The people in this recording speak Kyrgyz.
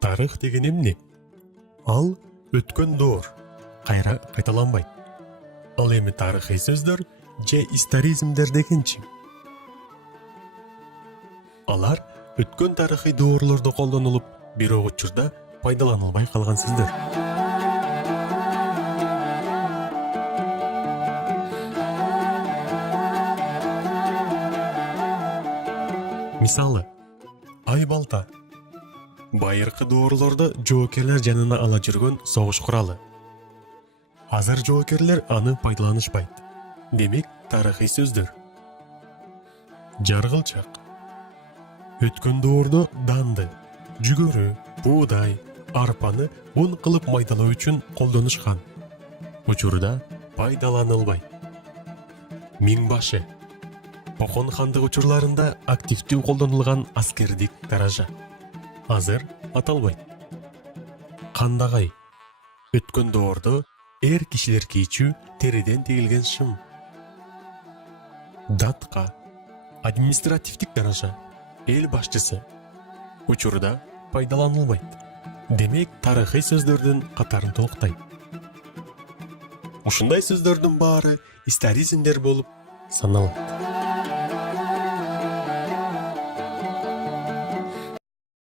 Тарых деген эмне? Ал өткөн доор, кайра кайталанбайт. Ал эми тарыхый сөздөр же историзмдер дегенчи? Алар өткөн тарыхый доорлордо колдонулуп, бирок учурда пайдаланылбай калган сөздөр. Мисалы, ай балта. Байыркы доорлордо жоокерлер жанына ала жүргөн согуш куралы. Азыр жоокерлер аны пайдаланышпайт. Демек, тарыхый сөздөр. Жаргылчак. Өткөн доордо данды, жүгөрү, буудай, арпаны ун кылып майдалоо үчүн колдонушкан. Учурда пайдаланылбайт. Миңбашы. Покон хандык учурларында активдүү колдонулган аскердик таража. Азыр аталбайт. Кандагай. Өткөн доордо эр кишилер кийчү териден тигилген шым. Датка. Административдик таража. Эл башчысы. Учурда пайдаланылбайт. Демек, тарыхый сөздөрдүн катарын толуктайт. Ушундай сөздөрдүн баары историзмдер болуп саналат.